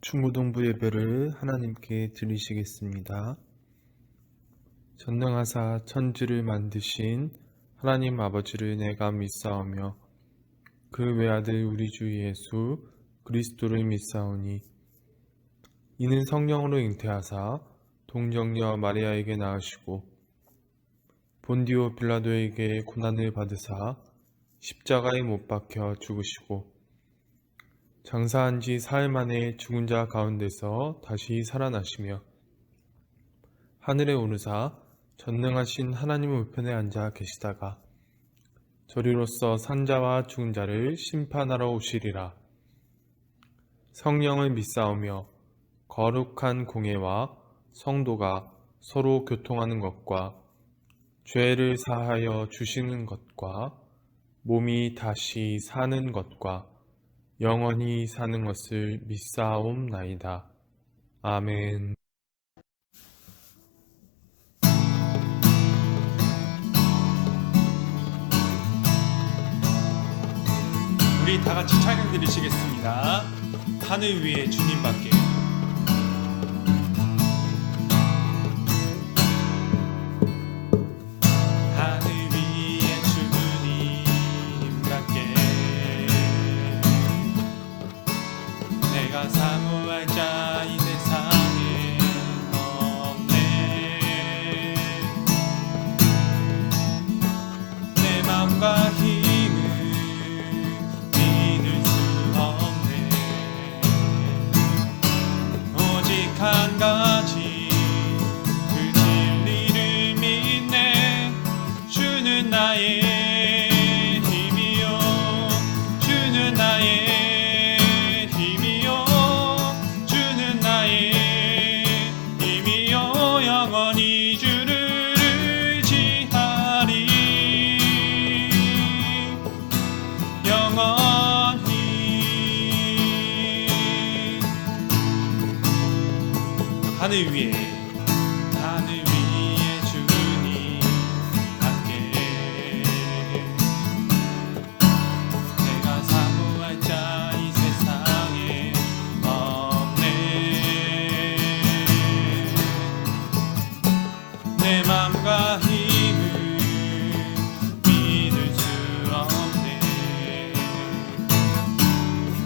중고등부 예배를 하나님께 드리시겠습니다. 전능하사 천지를 만드신 하나님 아버지를 내가 믿사오며 그 외아들 우리 주 예수 그리스도를 믿사오니 이는 성령으로 잉태하사 동정녀 마리아에게 낳으시고 본디오 빌라도에게 고난을 받으사 십자가에 못 박혀 죽으시고 장사한 지 사흘 만에 죽은 자 가운데서 다시 살아나시며 하늘에 오르사 전능하신 하나님 우편에 앉아 계시다가 저리로서 산자와 죽은 자를 심판하러 오시리라. 성령을 믿사오며 거룩한 공예와 성도가 서로 교통하는 것과 죄를 사하여 주시는 것과 몸이 다시 사는 것과 영원히 사는 것을 믿사옵나이다. 아멘. 우리 다 같이 찬양 드리시겠습니다. 하늘 위에 주님밖에. 하늘 위에 주님밖에 내가 사모할 자 이 세상에 없네. 내 맘과 힘을 믿을 수 없네. 오직 한 가지 그 진리를 믿네. 주는 나의 힘이요 주는 나의 힘이요 주는 나의 힘이요 영원히 주를 의지하리. 영원히 하늘 위에 주님 함께 내가 사모할 자 이 세상에 없네. 내 맘과 힘을 믿을 수 없네.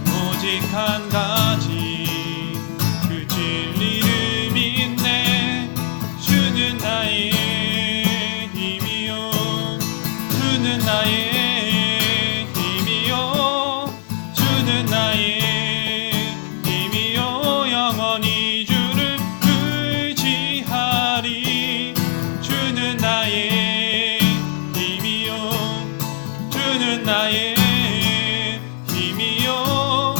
오직 한 가지 그 진리를 믿네. 주는 나의 힘이요 주는 나의 힘이요 주는 나의 힘이요 영원히 주를 의지하리. 주는 나의 힘이요 주는 나의 힘이요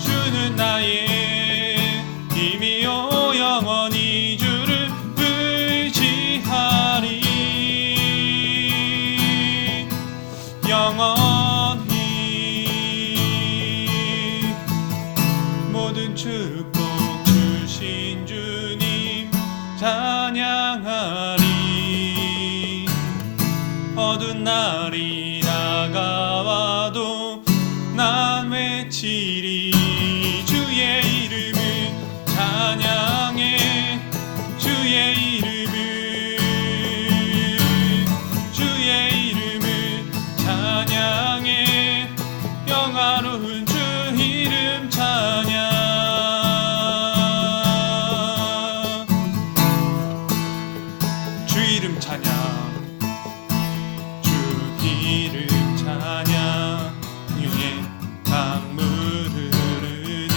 주는 나의 힘이요 영원히 주를 의지하리. 영원히 모든 축복 주신 주님 찬양하리. 어두운 날이 다가와도 난 외치리. 주의 이름을 찬양해 주의 이름을 주의 이름을 찬양해 영화로운 주 이름 찬양. 주 이름 찬양 주 이름 찬양. 공용의 강물 흐르는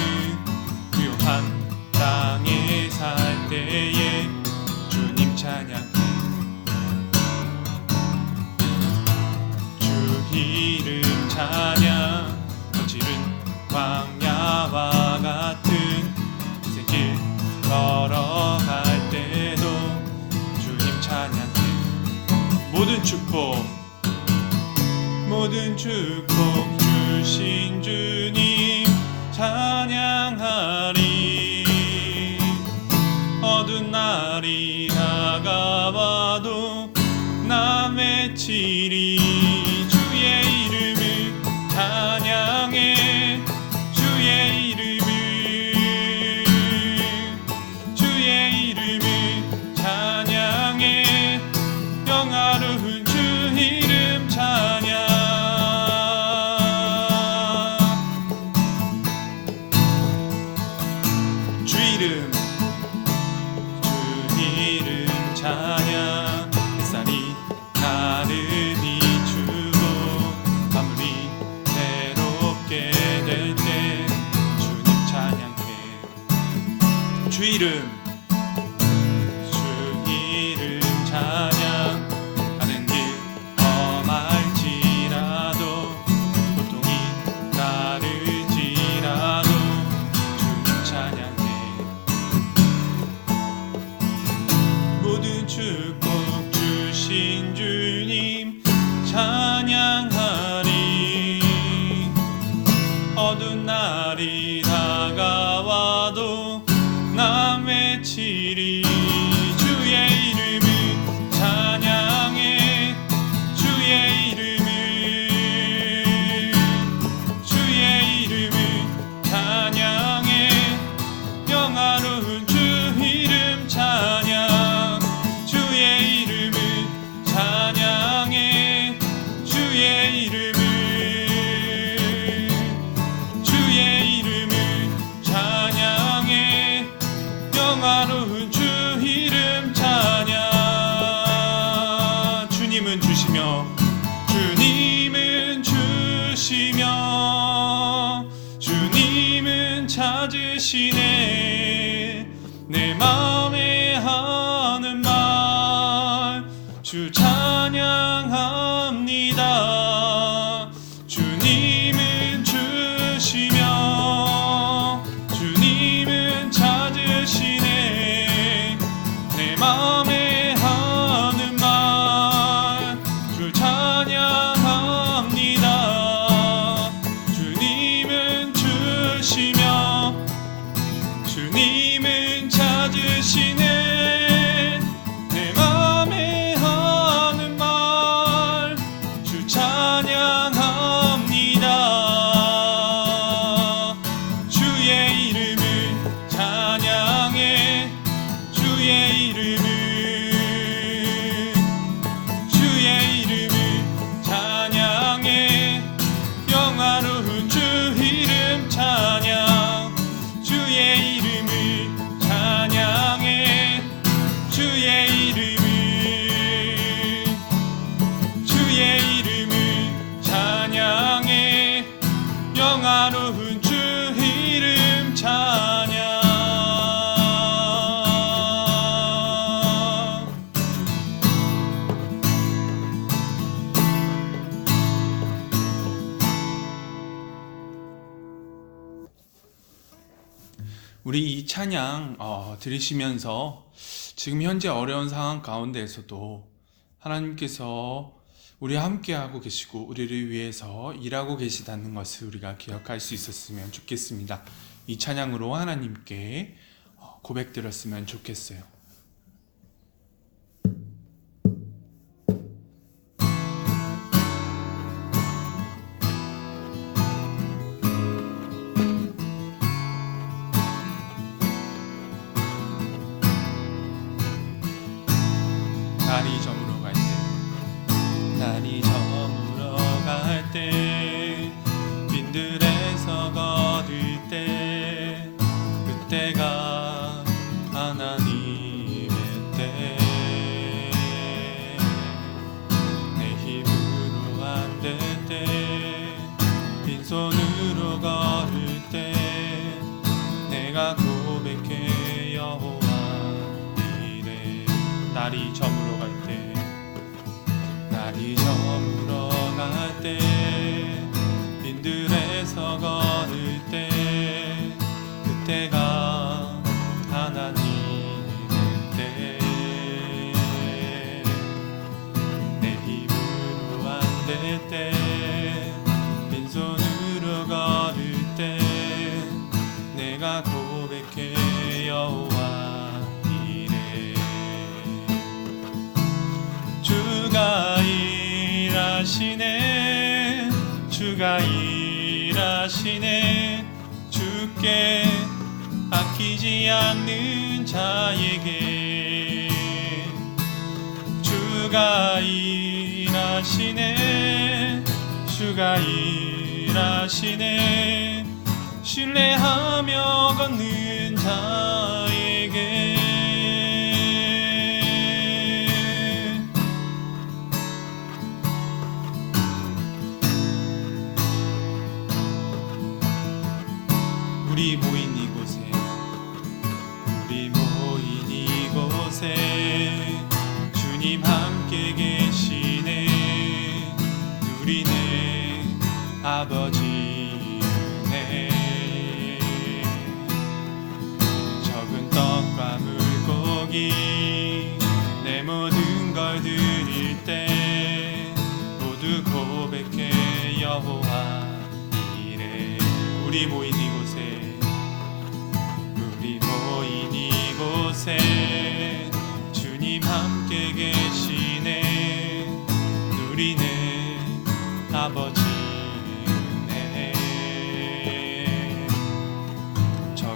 구용한 땅에 살 때에 주님 찬양해. 주 이름 찬양 거칠은 광야와 같은 인생길 걸어갈 때도 주님 찬양해. 모든 축복 주신 주님 찬양하리. 어두운 날이 다가와도 나 외치리. 주의 이름을 찬양해 주의 이름을 이름 찬양. 햇살이 나를 비추고 밤물이 새롭게 될 때 주님 찬양해. 주 이름 찬양. 가는 길 험할지라도 고통이 따를지라도 주님 찬양해. 모든 축복 주신 주님 찬양하리. 어두운 날이 다가와도 난 외치리. 주의 이름을 찬양해. 주의 이름을 찬양해. 영화로운 주 이름 찬양. 주의 이름을 찬양해. 주의 이름을 찬양해. 영화로운 주 이름 찬양. 주님은 주시며 주님은 찾으시네. 내 마음에 하는 말 주 찬양합니다. 주님은 주시며 주님은 찾으시네. 내 마음에 하는 말 주 찬양합니다. 주님은 주시며 주님은 찾으시네. 내 마음에 하는 말 주 찬양합니다. 주의 이름을 찬양해. 주의 이름을 찬양해. 영화로운 주 이름 찬양. 주의 이름을 찬양해. 주의 이름을 찬양해. 영화로운 주 이름 찬양. 우리 이 찬양 들으시면서 지금 현재 어려운 상황 가운데에서도 하나님께서 우리와 함께하고 계시고 우리를 위해서 일하고 계시다는 것을 우리가 기억할 수 있었으면 좋겠습니다. 이 찬양으로 하나님께 고백드렸으면 좋겠어요. 날이 저물어 갈 때, 날이 저물어 갈 때, 빈들에서 걸을 때, 그때가 하나님의 때. 내 힘으로 안 될 때, 빈손으로 걸을 때, 내가 고백해 여호와 이래. 날이 저물어 갈 때, 날이 저물어 갈 때, 빈들에서 걸을 때, 그때가 하나님의 때. 내 힘으로 안 될 때, 빈손으로 걸을 때, 내가 고백해 여호와 이래. 주가 일하시네. 주가 일하시네. 주께 아끼지 않는 자에게. 주가 일하시네. 주가 일하시네. 신뢰하며 걷는 자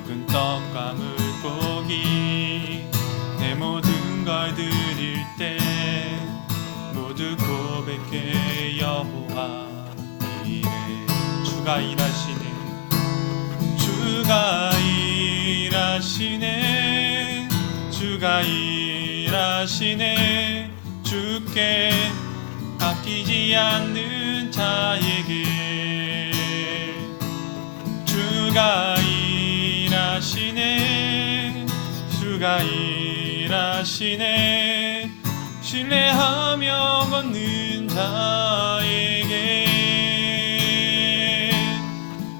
적은 떡과 물고기 내 모든 걸 드릴 때 모두 고백해 여호와 이래. 주가 일하시네, 주가 일하시네, 주가 일하시네. 주께 아끼지 않는 자에게 주가 일하시네, 주가 일하시네. 신뢰하며 걷는 자에게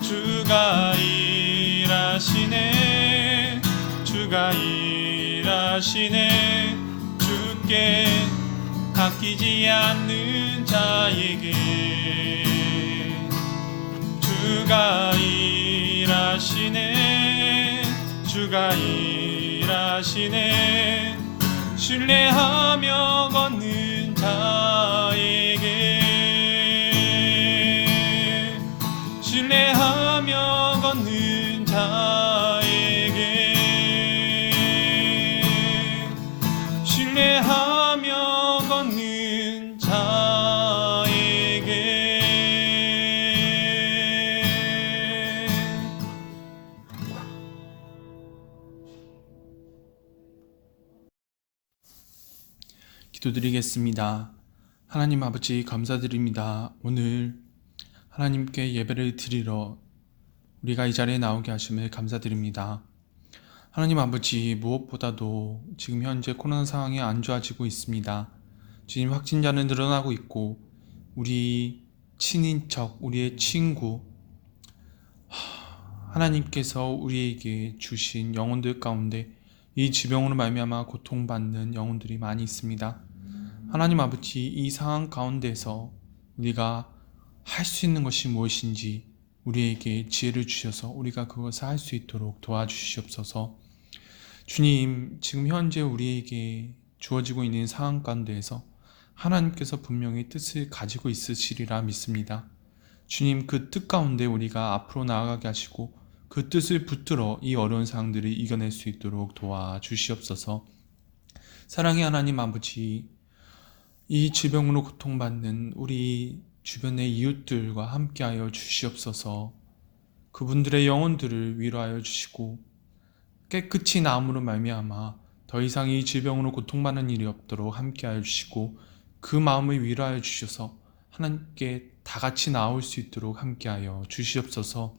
주가 일하시네, 주가 일하시네. 주께 아끼지 않는 자에게 주가 일하시네, 주가 일하시네. 신뢰하며 걷는 자에게 신뢰하며 걷는 자에게 신뢰하며 걷는 자에게. 기도드리겠습니다. 하나님 아버지, 감사드립니다. 오늘 하나님께 예배를 드리러 우리가 이 자리에 나오게 하심을 감사드립니다. 하나님 아버지, 무엇보다도 지금 현재 코로나 상황이 안 좋아지고 있습니다. 주님, 확진자는 늘어나고 있고 우리 친인척, 우리의 친구, 하나님께서 우리에게 주신 영혼들 가운데 이 질병으로 말미암아 고통받는 영혼들이 많이 있습니다. 하나님 아버지, 이 상황 가운데서 우리가 할 수 있는 것이 무엇인지 우리에게 지혜를 주셔서 우리가 그것을 할 수 있도록 도와주시옵소서. 주님, 지금 현재 우리에게 주어지고 있는 상황 가운데에서 하나님께서 분명히 뜻을 가지고 있으시리라 믿습니다. 주님, 그 뜻 가운데 우리가 앞으로 나아가게 하시고 그 뜻을 붙들어 이 어려운 상황들을 이겨낼 수 있도록 도와주시옵소서. 사랑의 하나님 아버지, 이 질병으로 고통받는 우리 주변의 이웃들과 함께하여 주시옵소서. 그분들의 영혼들을 위로하여 주시고 깨끗이 나음으로 말미암아 더 이상 이 질병으로 고통받는 일이 없도록 함께하여 주시고 그 마음을 위로하여 주셔서 하나님께 다 같이 나올 수 있도록 함께하여 주시옵소서.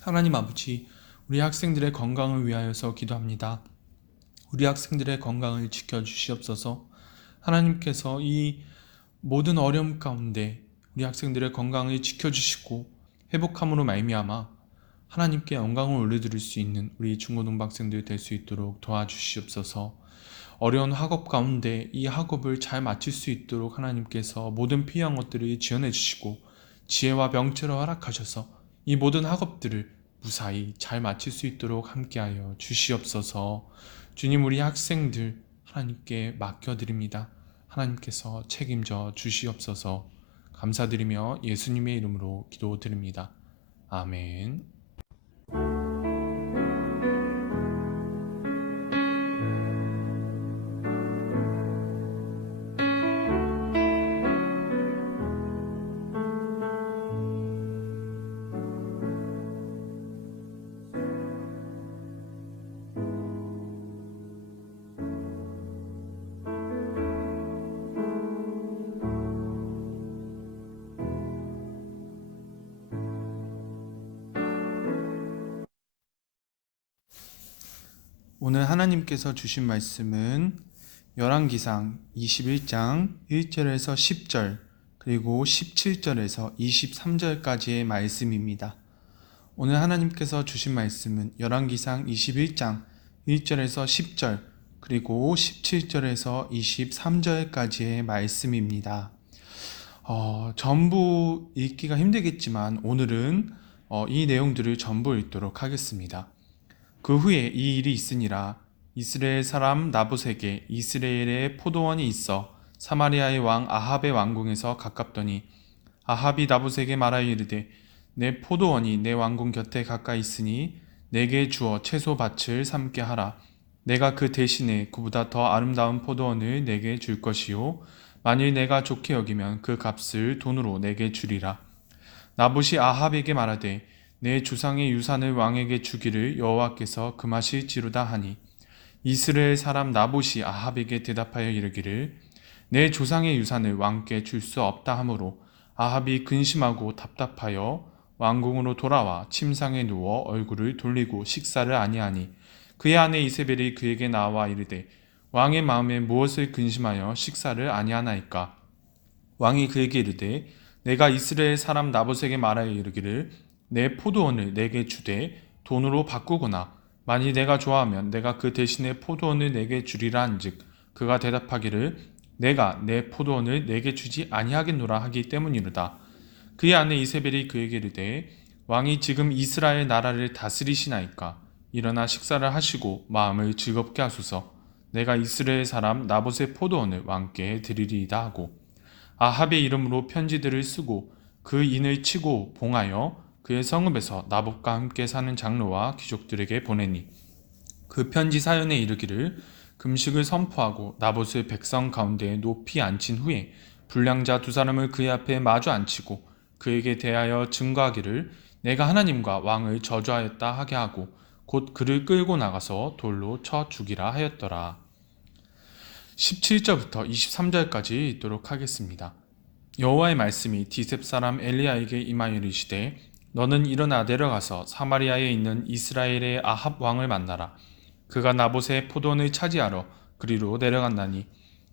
하나님 아버지, 우리 학생들의 건강을 위하여서 기도합니다. 우리 학생들의 건강을 지켜주시옵소서. 하나님께서 이 모든 어려움 가운데 우리 학생들의 건강을 지켜주시고 회복함으로 말미암아 하나님께 영광을 올려드릴 수 있는 우리 중고등부 학생들 될 수 있도록 도와주시옵소서. 어려운 학업 가운데 이 학업을 잘 마칠 수 있도록 하나님께서 모든 필요한 것들을 지원해 주시고 지혜와 명철을 허락하셔서 이 모든 학업들을 무사히 잘 마칠 수 있도록 함께하여 주시옵소서. 주님, 우리 학생들 하나님께 맡겨드립니다. 하나님께서 책임져 주시옵소서. 감사드리며 예수님의 이름으로 기도드립니다. 아멘. 오늘 하나님께서 주신 말씀은 열왕기상 21장 1절에서 10절 그리고 17절에서 23절까지의 말씀입니다. 오늘 하나님께서 주신 말씀은 열왕기상 21장 1절에서 10절 그리고 17절에서 23절까지의 말씀입니다. 전부 읽기가 힘들겠지만 오늘은 이 내용들을 전부 읽도록 하겠습니다. 그 후에 이 일이 있으니라. 이스라엘 사람 나봇에게 이스라엘에 포도원이 있어 사마리아의 왕 아합의 왕궁에서 가깝더니 아합이 나봇에게 말하여 이르되 내 포도원이 내 왕궁 곁에 가까이 있으니 내게 주어 채소 밭을 삼게 하라. 내가 그 대신에 그보다 더 아름다운 포도원을 내게 줄 것이요 만일 내가 좋게 여기면 그 값을 돈으로 내게 주리라. 나봇이 아합에게 말하되 내 주상의 유산을 왕에게 주기를 여호와께서 금하실지로다 하니 이스라엘 사람 나봇이 아합에게 대답하여 이르기를 내 조상의 유산을 왕께 줄 수 없다 하므로 아합이 근심하고 답답하여 왕궁으로 돌아와 침상에 누워 얼굴을 돌리고 식사를 아니하니 그의 아내 이세벨이 그에게 나와 이르되 왕의 마음에 무엇을 근심하여 식사를 아니하나이까. 왕이 그에게 이르되 내가 이스라엘 사람 나봇에게 말하여 이르기를 내 포도원을 내게 주되 돈으로 바꾸거나 만일 내가 좋아하면 내가 그 대신에 포도원을 내게 주리라 한즉 그가 대답하기를 내가 내 포도원을 내게 주지 아니하겠노라 하기 때문이로다. 그의 아내 이세벨이 그에게 이르되 왕이 지금 이스라엘 나라를 다스리시나이까. 일어나 식사를 하시고 마음을 즐겁게 하소서. 내가 이스라엘 사람 나봇의 포도원을 왕께 드리리이다 하고 아합의 이름으로 편지들을 쓰고 그 인을 치고 봉하여 그의 성읍에서 나봇과 함께 사는 장로와 귀족들에게 보내니 그 편지 사연에 이르기를 금식을 선포하고 나봇을 백성 가운데에 높이 앉힌 후에 불량자 두 사람을 그의 앞에 마주 앉히고 그에게 대하여 증거하기를 내가 하나님과 왕을 저주하였다 하게 하고 곧 그를 끌고 나가서 돌로 쳐 죽이라 하였더라. 17절부터 23절까지 읽도록 하겠습니다. 여호와의 말씀이 디셉 사람 엘리야에게 임하여 이르시되 너는 일어나 내려가서 사마리아에 있는 이스라엘의 아합 왕을 만나라. 그가 나봇의 포도원을 차지하러 그리로 내려간다니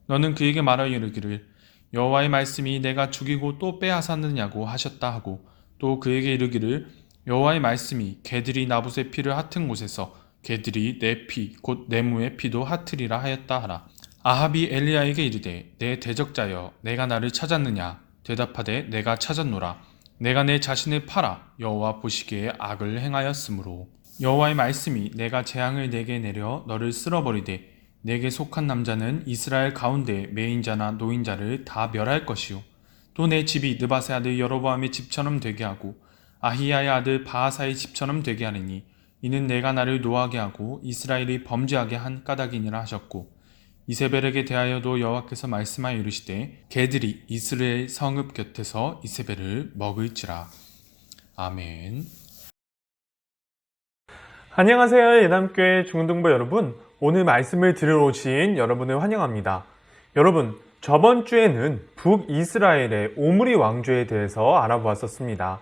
너는 그에게 말하여 이르기를 여호와의 말씀이 내가 죽이고 또 빼앗았느냐고 하셨다 하고 또 그에게 이르기를 여호와의 말씀이 개들이 나봇의 피를 핫은 곳에서 개들이 내 피 곧 내 무의 피도 핫으리라 하였다 하라. 아합이 엘리야에게 이르되 내 대적자여 내가 나를 찾았느냐. 대답하되 내가 찾았노라. 내가 내 자신을 팔아 여호와 보시기에 악을 행하였으므로 여호와의 말씀이 내가 재앙을 내게 내려 너를 쓸어버리되 내게 속한 남자는 이스라엘 가운데 매인자나 노인자를 다 멸할 것이요 또 내 집이 느밧의 아들 여로보암의 집처럼 되게 하고 아히야의 아들 바하사의 집처럼 되게 하리니 이는 내가 나를 노하게 하고 이스라엘이 범죄하게 한 까닭이니라 하셨고 이세벨에게 대하여도 여호와께서 말씀하여 이르시되 개들이 이스라엘 성읍 곁에서 이세벨을 먹을지라. 아멘. 안녕하세요. 예담교회 중등부 여러분. 오늘 말씀을 들으러 오신 여러분을 환영합니다. 여러분, 저번 주에는 북이스라엘의 오므리 왕조에 대해서 알아보았었습니다.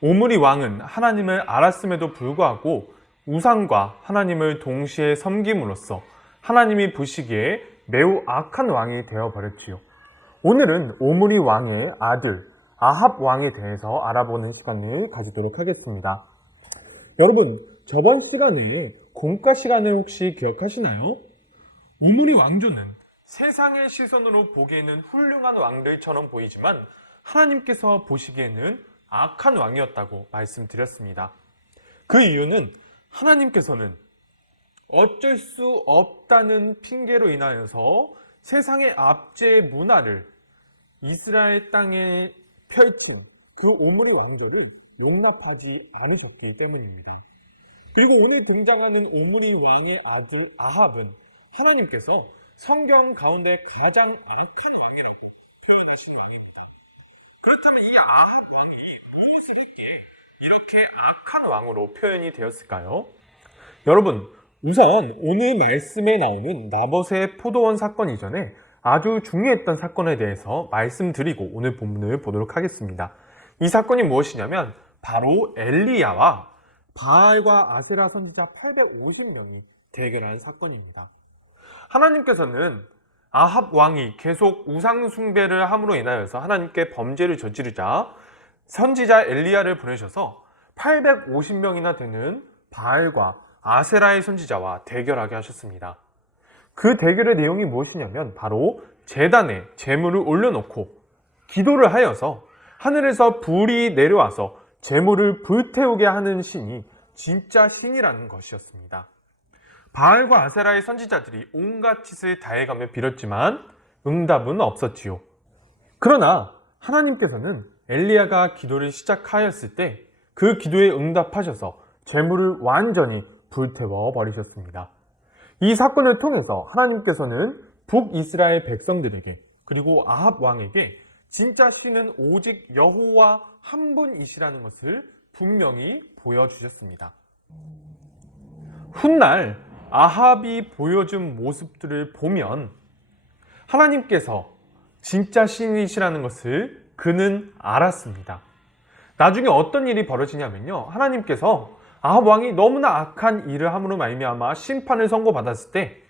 오므리 왕은 하나님을 알았음에도 불구하고 우상과 하나님을 동시에 섬김으로써 하나님이 보시기에 매우 악한 왕이 되어버렸지요. 오늘은 오므리 왕의 아들 아합 왕에 대해서 알아보는 시간을 가지도록 하겠습니다. 여러분, 저번 시간에 공과 시간을 혹시 기억하시나요? 오므리 왕조는 세상의 시선으로 보기에는 훌륭한 왕들처럼 보이지만 하나님께서 보시기에는 악한 왕이었다고 말씀드렸습니다. 그 이유는 하나님께서는 어쩔 수 없다는 핑계로 인하여서 세상의 압제의 문화를 이스라엘 땅에 펼친 그 오므리 왕조를 용납하지 않으셨기 때문입니다. 그리고 오늘 등장하는 오므리 왕의 아들 아합은 하나님께서 성경 가운데 가장 악한 왕이라고 표현하신 왕입니다. 그렇다면 이 아합 왕이 무엇을 했기에 이렇게 악한 왕으로 표현이 되었을까요? 여러분, 우선 오늘 말씀에 나오는 나봇의 포도원 사건 이전에 아주 중요했던 사건에 대해서 말씀드리고 오늘 본문을 보도록 하겠습니다. 이 사건이 무엇이냐면 바로 엘리야와 바알과 아세라 선지자 850명이 대결한 사건입니다. 하나님께서는 아합 왕이 계속 우상 숭배를 함으로 인하여서 하나님께 범죄를 저지르자 선지자 엘리야를 보내셔서 850명이나 되는 바알과 아세라의 선지자와 대결하게 하셨습니다. 그 대결의 내용이 무엇이냐면 바로 제단에 제물을 올려놓고 기도를 하여서 하늘에서 불이 내려와서 제물을 불태우게 하는 신이 진짜 신이라는 것이었습니다. 바알과 아세라의 선지자들이 온갖 짓을 다해가며 빌었지만 응답은 없었지요. 그러나 하나님께서는 엘리야가 기도를 시작하였을 때 그 기도에 응답하셔서 재물을 완전히 불태워 버리셨습니다. 이 사건을 통해서 하나님께서는 북이스라엘 백성들에게 그리고 아합 왕에게 진짜 신은 오직 여호와 한 분이시라는 것을 분명히 보여주셨습니다. 훗날 아합이 보여준 모습들을 보면 하나님께서 진짜 신이시라는 것을 그는 알았습니다. 나중에 어떤 일이 벌어지냐면요, 하나님께서 아합 왕이 너무나 악한 일을 함으로 말미암아 심판을 선고받았을 때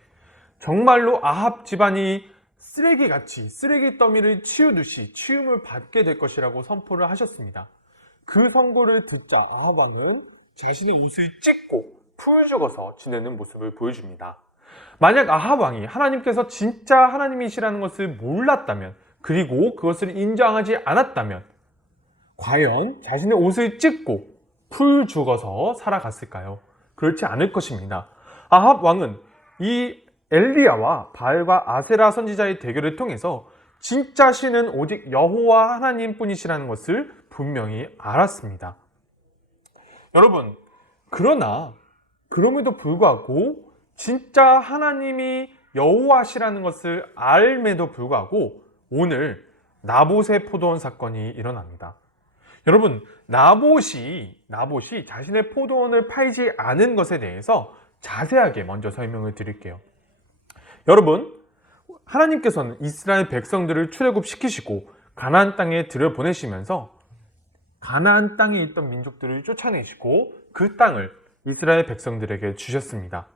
정말로 아합 집안이 쓰레기같이 쓰레기 더미를 치우듯이 치움을 받게 될 것이라고 선포를 하셨습니다. 그 선고를 듣자 아합 왕은 자신의 옷을 찢고 풀 죽어서 지내는 모습을 보여줍니다. 만약 아합 왕이 하나님께서 진짜 하나님이시라는 것을 몰랐다면, 그리고 그것을 인정하지 않았다면 과연 자신의 옷을 찢고 풀 죽어서 살아갔을까요? 그렇지 않을 것입니다. 아합 왕은 이 엘리야와 바알과 아세라 선지자의 대결을 통해서 진짜 신은 오직 여호와 하나님뿐이시라는 것을 분명히 알았습니다. 여러분, 그럼에도 불구하고 진짜 하나님이 여호와시라는 것을 알매도 불구하고 오늘 나봇의 포도원 사건이 일어납니다. 여러분, 나봇이 자신의 포도원을 팔지 않은 것에 대해서 자세하게 먼저 설명을 드릴게요. 여러분, 하나님께서는 이스라엘 백성들을 출애굽시키시고 가나안 땅에 들여보내시면서 가나안 땅에 있던 민족들을 쫓아내시고 그 땅을 이스라엘 백성들에게 주셨습니다.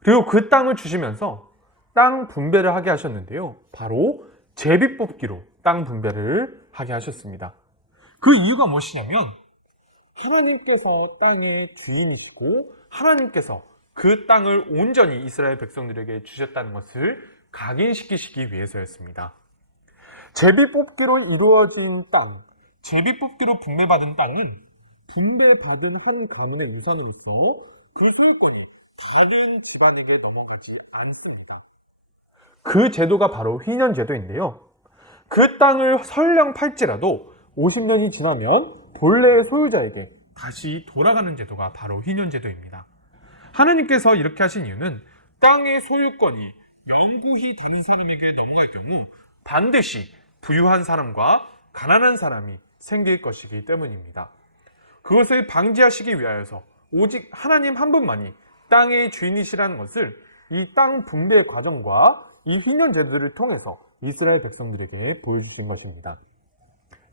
그리고 그 땅을 주시면서 땅 분배를 하게 하셨는데요, 바로 제비뽑기로 땅 분배를 하게 하셨습니다. 그 이유가 무엇이냐면 하나님께서 땅의 주인이시고 하나님께서 그 땅을 온전히 이스라엘 백성들에게 주셨다는 것을 각인시키시기 위해서였습니다. 제비뽑기로 이루어진 땅, 제비뽑기로 분배받은 땅은 분배받은 한 가문의 유산으로서 그 소유권이 다른 집안에게 넘어가지 않습니다. 그 제도가 바로 휘년제도인데요, 그 땅을 설령 팔지라도 50년이 지나면 본래의 소유자에게 다시 돌아가는 제도가 바로 휘년제도입니다. 하나님께서 이렇게 하신 이유는 땅의 소유권이 영구히 다른 사람에게 넘어갈 경우 반드시 부유한 사람과 가난한 사람이 생길 것이기 때문입니다. 그것을 방지하시기 위하여서 오직 하나님 한 분만이 땅의 주인이시라는 것을 이 땅 분배 과정과 이 휘년제도를 통해서 이스라엘 백성들에게 보여주신 것입니다.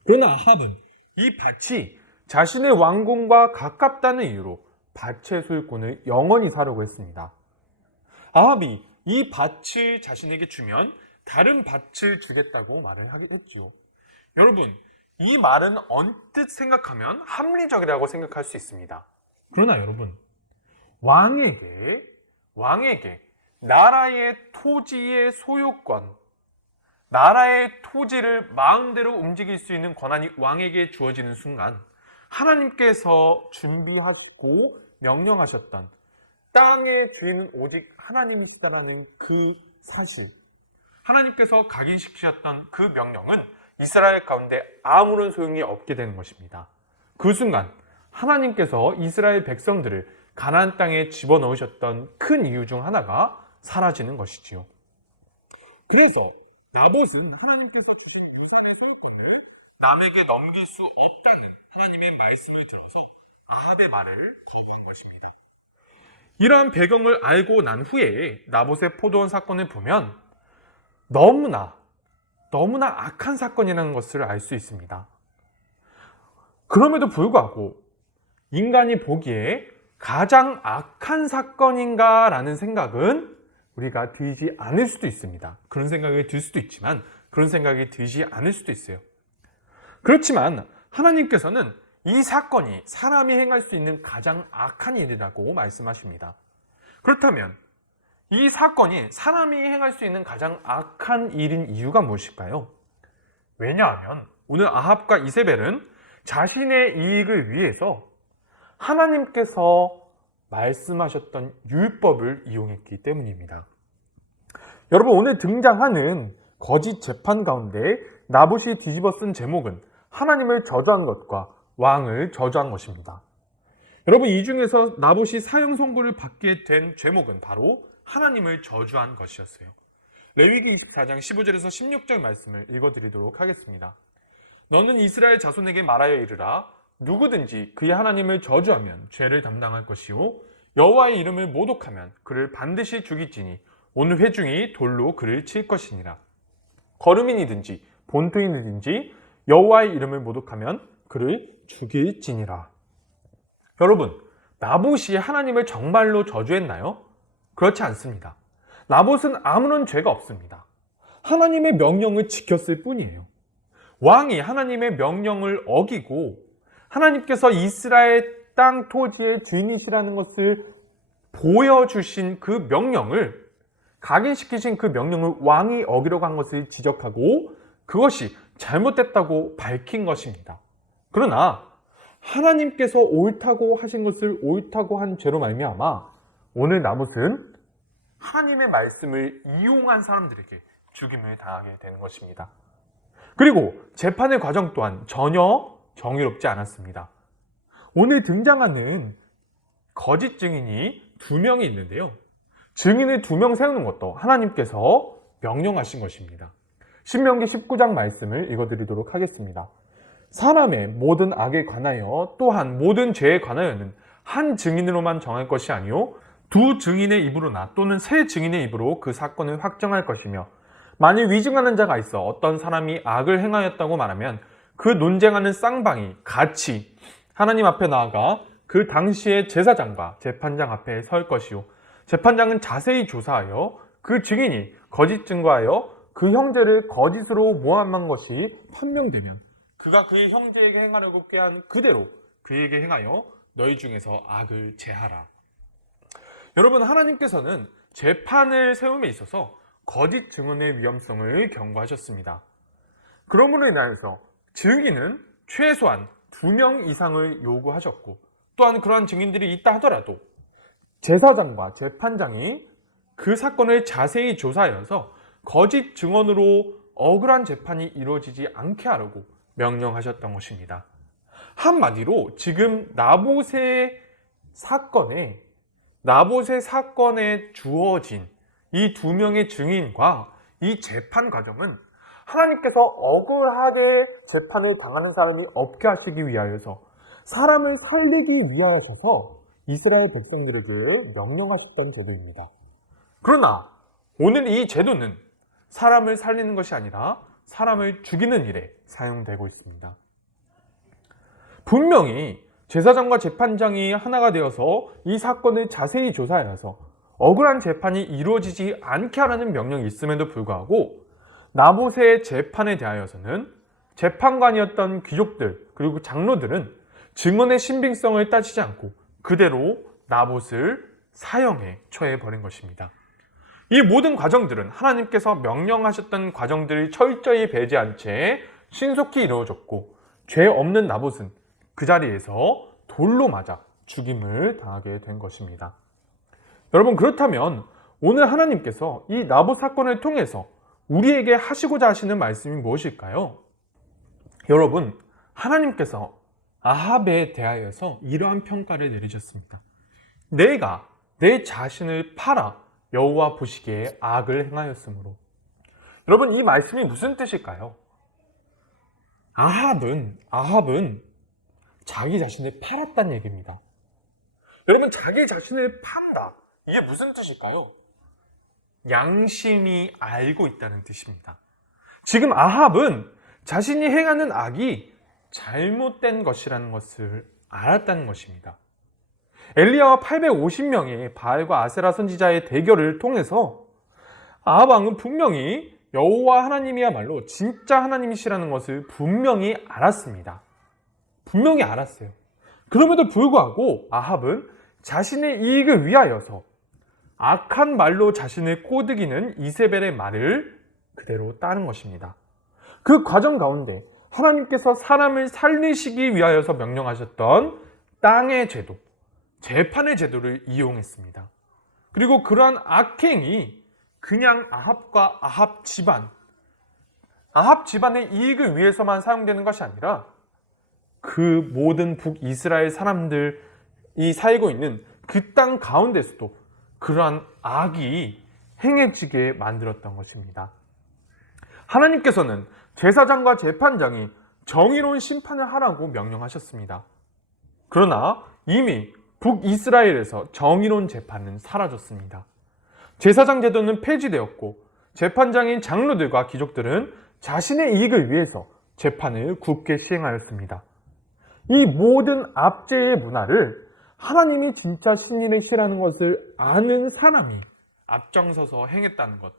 그러나 아합은 이 밭이 자신의 왕궁과 가깝다는 이유로 밭의 소유권을 영원히 사려고 했습니다. 아합이 이 밭을 자신에게 주면 다른 밭을 주겠다고 말을 했죠. 여러분, 이 말은 언뜻 생각하면 합리적이라고 생각할 수 있습니다. 그러나 여러분, 왕에게 나라의 토지의 소유권, 나라의 토지를 마음대로 움직일 수 있는 권한이 왕에게 주어지는 순간 하나님께서 준비하시고 명령하셨던 땅의 주인은 오직 하나님이시다라는 그 사실, 하나님께서 각인시키셨던 그 명령은 이스라엘 가운데 아무런 소용이 없게 되는 것입니다. 그 순간 하나님께서 이스라엘 백성들을 가나안 땅에 집어넣으셨던 큰 이유 중 하나가 사라지는 것이지요. 그래서 나봇은 하나님께서 주신 유산의 소유권을 남에게 넘길 수 없다는 하나님의 말씀을 들어서 아합의 말을 거부한 것입니다. 이러한 배경을 알고 난 후에 나봇의 포도원 사건을 보면 너무나 악한 사건이라는 것을 알 수 있습니다. 그럼에도 불구하고 인간이 보기에 가장 악한 사건인가라는 생각은 우리가 들지 않을 수도 있습니다. 그런 생각이 들 수도 있지만 그런 생각이 들지 않을 수도 있어요. 그렇지만 하나님께서는 이 사건이 사람이 행할 수 있는 가장 악한 일이라고 말씀하십니다. 그렇다면 이 사건이 사람이 행할 수 있는 가장 악한 일인 이유가 무엇일까요? 왜냐하면 오늘 아합과 이세벨은 자신의 이익을 위해서 하나님께서 말씀하셨던 율법을 이용했기 때문입니다. 여러분, 오늘 등장하는 거짓 재판 가운데 나봇이 뒤집어 쓴 제목은 하나님을 저주한 것과 왕을 저주한 것입니다. 여러분, 이 중에서 나봇이 사형 선고를 받게 된 죄목은 바로 하나님을 저주한 것이었어요. 레위기 24장 15절에서 16절 말씀을 읽어드리도록 하겠습니다. 너는 이스라엘 자손에게 말하여 이르라. 누구든지 그의 하나님을 저주하면 죄를 담당할 것이요 여호와의 이름을 모독하면 그를 반드시 죽일지니 온 회중이 돌로 그를 칠 것이니라. 거름인이든지 본토인이든지 여호와의 이름을 모독하면 그를 죽일지니라. 여러분, 나봇이 하나님을 정말로 저주했나요? 그렇지 않습니다. 나봇은 아무런 죄가 없습니다. 하나님의 명령을 지켰을 뿐이에요. 왕이 하나님의 명령을 어기고 하나님께서 이스라엘 땅 토지의 주인이시라는 것을 보여주신 그 명령을, 각인시키신 그 명령을 왕이 어기려고 한 것을 지적하고 그것이 잘못됐다고 밝힌 것입니다. 그러나 하나님께서 옳다고 하신 것을 옳다고 한 죄로 말미암아 오늘 나봇은 하나님의 말씀을 이용한 사람들에게 죽임을 당하게 되는 것입니다. 그리고 재판의 과정 또한 전혀 정의롭지 않았습니다. 오늘 등장하는 거짓 증인이 2명이 있는데요. 증인을 2명 세우는 것도 하나님께서 명령하신 것입니다. 신명기 19장 말씀을 읽어드리도록 하겠습니다. 사람의 모든 악에 관하여 또한 모든 죄에 관하여는 한 증인으로만 정할 것이 아니요 2 증인의 입으로나 또는 3 증인의 입으로 그 사건을 확정할 것이며 만일 위증하는 자가 있어 어떤 사람이 악을 행하였다고 말하면 그 논쟁하는 쌍방이 같이 하나님 앞에 나아가 그 당시의 제사장과 재판장 앞에 설 것이요 재판장은 자세히 조사하여 그 증인이 거짓 증거하여 그 형제를 거짓으로 모함한 것이 판명되면 그가 그의 형제에게 행하려고 꾀한 그대로 그에게 행하여 너희 중에서 악을 제하라. 여러분, 하나님께서는 재판을 세움에 있어서 거짓 증언의 위험성을 경고하셨습니다. 그러므로 인하여서 증인은 최소한 2명 이상을 요구하셨고 또한 그러한 증인들이 있다 하더라도 제사장과 재판장이 그 사건을 자세히 조사하여서 거짓 증언으로 억울한 재판이 이루어지지 않게 하려고 명령하셨던 것입니다. 한마디로 지금 나봇의 사건에 주어진 이 2명의 증인과 이 재판 과정은 하나님께서 억울하게 재판을 당하는 사람이 없게 하시기 위하여서 사람을 살리기 위하여서 이스라엘 백성들에게 명령하셨던 제도입니다. 그러나 오늘 이 제도는 사람을 살리는 것이 아니라 사람을 죽이는 일에 사용되고 있습니다. 분명히 제사장과 재판장이 하나가 되어서 이 사건을 자세히 조사해서 억울한 재판이 이루어지지 않게 하라는 명령이 있음에도 불구하고 나봇의 재판에 대하여서는 재판관이었던 귀족들 그리고 장로들은 증언의 신빙성을 따지지 않고 그대로 나봇을 사형에 처해버린 것입니다. 이 모든 과정들은 하나님께서 명령하셨던 과정들을 철저히 배제한 채 신속히 이루어졌고 죄 없는 나봇은 그 자리에서 돌로 맞아 죽임을 당하게 된 것입니다. 여러분, 그렇다면 오늘 하나님께서 이 나봇 사건을 통해서 우리에게 하시고자 하시는 말씀이 무엇일까요? 여러분, 하나님께서 아합에 대하여서 이러한 평가를 내리셨습니다. 내가 내 자신을 팔아 여호와 보시기에 악을 행하였으므로. 여러분, 이 말씀이 무슨 뜻일까요? 아합은 자기 자신을 팔았다는 얘기입니다. 여러분, 자기 자신을 판다. 이게 무슨 뜻일까요? 양심이 알고 있다는 뜻입니다. 지금 아합은 자신이 행하는 악이 잘못된 것이라는 것을 알았다는 것입니다. 엘리야와 850명의 바알과 아세라 선지자의 대결을 통해서 아합 왕은 분명히 여호와 하나님이야말로 진짜 하나님이시라는 것을 분명히 알았습니다. 분명히 알았어요. 그럼에도 불구하고 아합은 자신의 이익을 위하여서 악한 말로 자신을 꼬드기는 이세벨의 말을 그대로 따른 것입니다. 그 과정 가운데 하나님께서 사람을 살리시기 위하여서 명령하셨던 땅의 제도, 재판의 제도를 이용했습니다. 그리고 그러한 악행이 그냥 아합과 아합 집안의 이익을 위해서만 사용되는 것이 아니라 그 모든 북이스라엘 사람들 이 살고 있는 그 땅 가운데서도 그러한 악이 행해지게 만들었던 것입니다. 하나님께서는 제사장과 재판장이 정의로운 심판을 하라고 명령하셨습니다. 그러나 이미 북이스라엘에서 정의로운 재판은 사라졌습니다. 제사장 제도는 폐지되었고 재판장인 장로들과 귀족들은 자신의 이익을 위해서 재판을 굳게 시행하였습니다. 이 모든 압제의 문화를 하나님이 진짜 신이시라는 것을 아는 사람이 앞장서서 행했다는 것.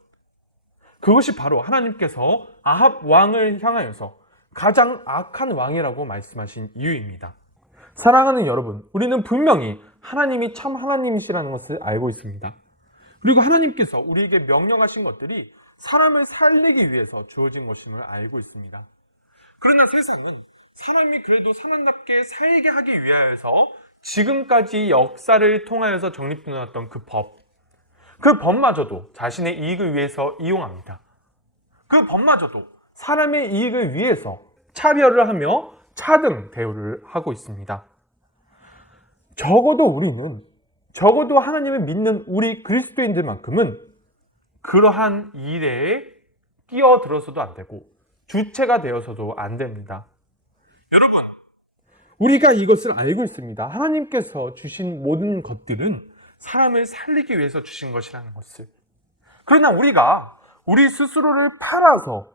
그것이 바로 하나님께서 아합 왕을 향하여서 가장 악한 왕이라고 말씀하신 이유입니다. 사랑하는 여러분, 우리는 분명히 하나님이 참 하나님이시라는 것을 알고 있습니다. 그리고 하나님께서 우리에게 명령하신 것들이 사람을 살리기 위해서 주어진 것임을 알고 있습니다. 그러나 세상은 사람이 그래도 사람답게 살게 하기 위하여서 지금까지 역사를 통하여서 정립되어 왔던 그 법마저도 자신의 이익을 위해서 이용합니다. 그 법마저도 사람의 이익을 위해서 차별을 하며 차등 대우를 하고 있습니다. 적어도 하나님을 믿는 우리 그리스도인들만큼은 그러한 일에 끼어들어서도 안 되고 주체가 되어서도 안 됩니다. 여러분, 우리가 이것을 알고 있습니다. 하나님께서 주신 모든 것들은 사람을 살리기 위해서 주신 것이라는 것을. 그러나 우리가 우리 스스로를 팔아서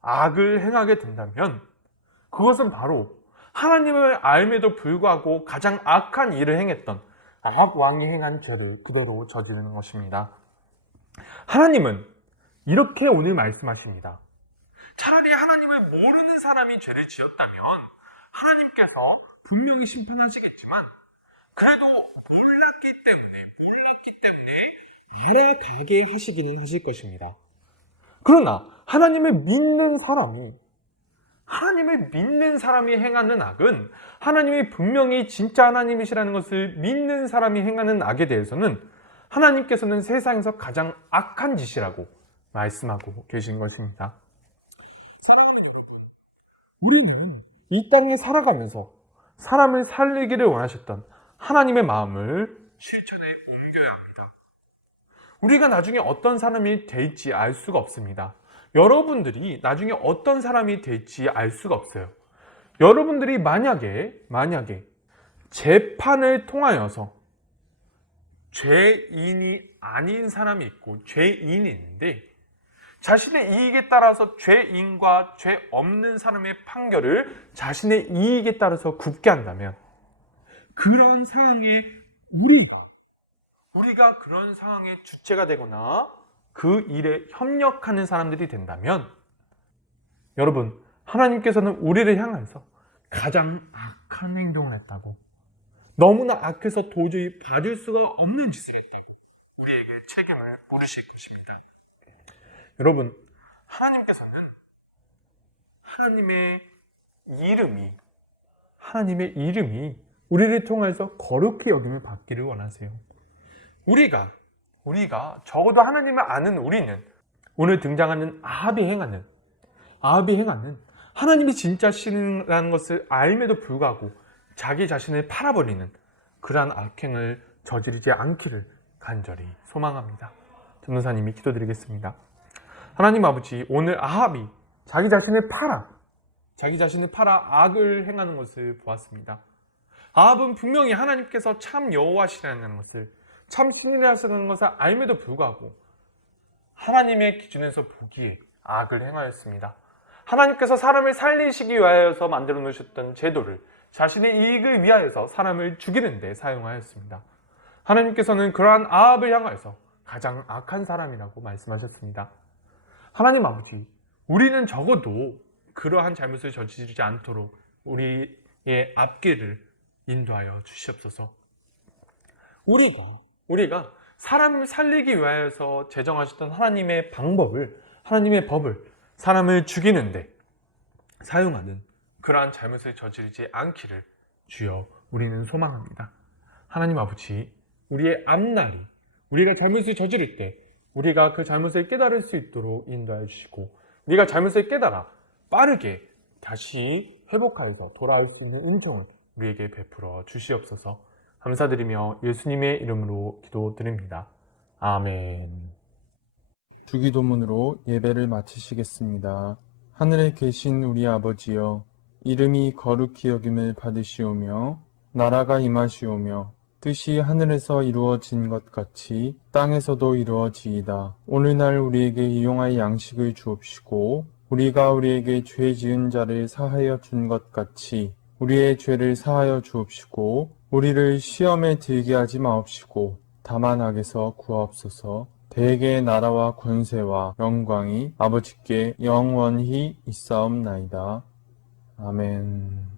악을 행하게 된다면 그것은 바로 하나님을 알매도 불구하고 가장 악한 일을 행했던 아합 왕이 행한 죄를 그대로 저지르는 것입니다. 하나님은 이렇게 오늘 말씀하십니다. 차라리 하나님을 모르는 사람이 죄를 지었다면 하나님께서 분명히 심판하시겠지만 그래도 몰랐기 때문에 알아가게 하시기는 하실 것입니다. 그러나 하나님을 믿는 사람이 행하는 악은 하나님이 분명히 진짜 하나님이시라는 것을 믿는 사람이 행하는 악에 대해서는 하나님께서는 세상에서 가장 악한 짓이라고 말씀하고 계신 것입니다. 사랑하는 여러분, 우리는 이 땅에 살아가면서 사람을 살리기를 원하셨던 하나님의 마음을 실천에 옮겨야 합니다. 우리가 나중에 어떤 사람이 될지 알 수가 없습니다. 여러분들이 나중에 어떤 사람이 될지 알 수가 없어요. 여러분들이 만약에 재판을 통하여서 죄인이 아닌 사람이 있고 죄인이 있는데 자신의 이익에 따라서 죄인과 죄 없는 사람의 판결을 자신의 이익에 따라서 굽게 한다면 그런 상황에 우리가 그런 상황의 주체가 되거나 그 일에 협력하는 사람들이 된다면 여러분, 하나님께서는 우리를 향해서 가장 악한 행동을 했다고, 너무나 악해서 도저히 받을 수가 없는 짓을 했다고 우리에게 책임을 물으실 것입니다. 여러분, 하나님께서는 하나님의 이름이 우리를 통해서 거룩히 여김을 받기를 원하세요. 우리가 적어도 하나님을 아는 우리는 오늘 등장하는 아합이 행하는 하나님이 진짜 신이라는 것을 알매도 불구하고 자기 자신을 팔아버리는 그러한 악행을 저지르지 않기를 간절히 소망합니다. 전도사님이 기도드리겠습니다. 하나님 아버지, 오늘 아합이 자기 자신을 팔아 악을 행하는 것을 보았습니다. 아합은 분명히 하나님께서 참 여호와시라는 것을, 참 신이라는 것을 알매도 불구하고 하나님의 기준에서 보기에 악을 행하였습니다. 하나님께서 사람을 살리시기 위하여서 만들어 놓으셨던 제도를 자신의 이익을 위하여서 사람을 죽이는 데 사용하였습니다. 하나님께서는 그러한 아합을 향하여서 가장 악한 사람이라고 말씀하셨습니다. 하나님 아버지, 우리는 적어도 그러한 잘못을 저지르지 않도록 우리의 앞길을 인도하여 주시옵소서. 우리가 사람을 살리기 위하여서 제정하셨던 하나님의 법을 사람을 죽이는데 사용하는 그러한 잘못을 저지르지 않기를 주여 우리는 소망합니다. 하나님 아버지, 우리의 앞날이 우리가 잘못을 저지를 때 우리가 그 잘못을 깨달을 수 있도록 인도하여 주시고, 우리가 잘못을 깨달아 빠르게 다시 회복하여서 돌아올 수 있는 은총을 우리에게 베풀어 주시옵소서. 감사드리며 예수님의 이름으로 기도드립니다. 아멘. 주기도문으로 예배를 마치시겠습니다. 하늘에 계신 우리 아버지여, 이름이 거룩히 여김을 받으시오며 나라가 임하시오며 뜻이 하늘에서 이루어진 것 같이 땅에서도 이루어지이다. 오늘날 우리에게 일용할 양식을 주옵시고 우리가 우리에게 죄 지은 자를 사하여 준 것 같이 우리의 죄를 사하여 주옵시고 우리를 시험에 들게 하지 마옵시고 다만 악에서 구하옵소서. 대개의 나라와 권세와 영광이 아버지께 영원히 있사옵나이다. 아멘.